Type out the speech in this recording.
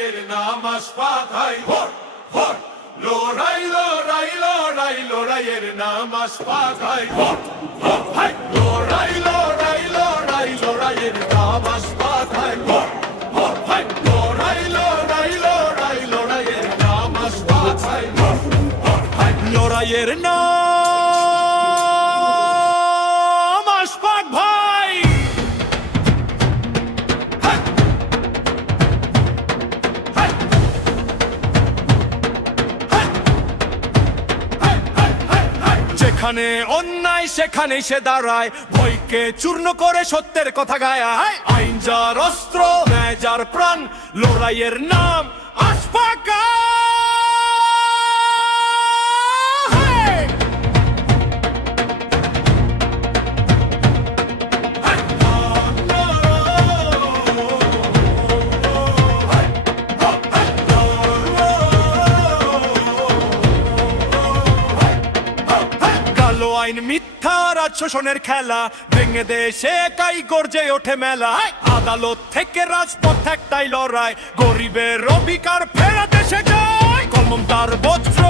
লড়াইয়ের নাম আশফাক ভাই ভোট ভোট লড়াই লড়াই লড়াই লড়াইয়ের নাম আশফাক ভাই ভোট ভোট ভাই লড়াই লড়াই লড়াই লড়াইয়ের নাম আশফাক ভাই ভোট ভোট ভাই লড়াই লড়াই লড়াই লড়াইয়ের নাম আশফাক ভাই ভোট ভোট ভাই লড়াইয়ের নাম আশফাক ভাই যেখানে অন্যায় সেখানে সে দাঁড়ায় ভয়কে চূর্ণ করে সত্যের কথা গায় আইন যার অস্ত্র ন্যায় যার প্রাণ লড়াইয়ের নাম আশফাক আইন মিথ্যা রাজ শোষণের খেলা ভেঙে দেশে একাই গর্জে ওঠে মেলা আদালত থেকে রাজপথ একটাই লড়াই গরিবের অধিকার ফেরা দেশে যায় কলম তার বজ্র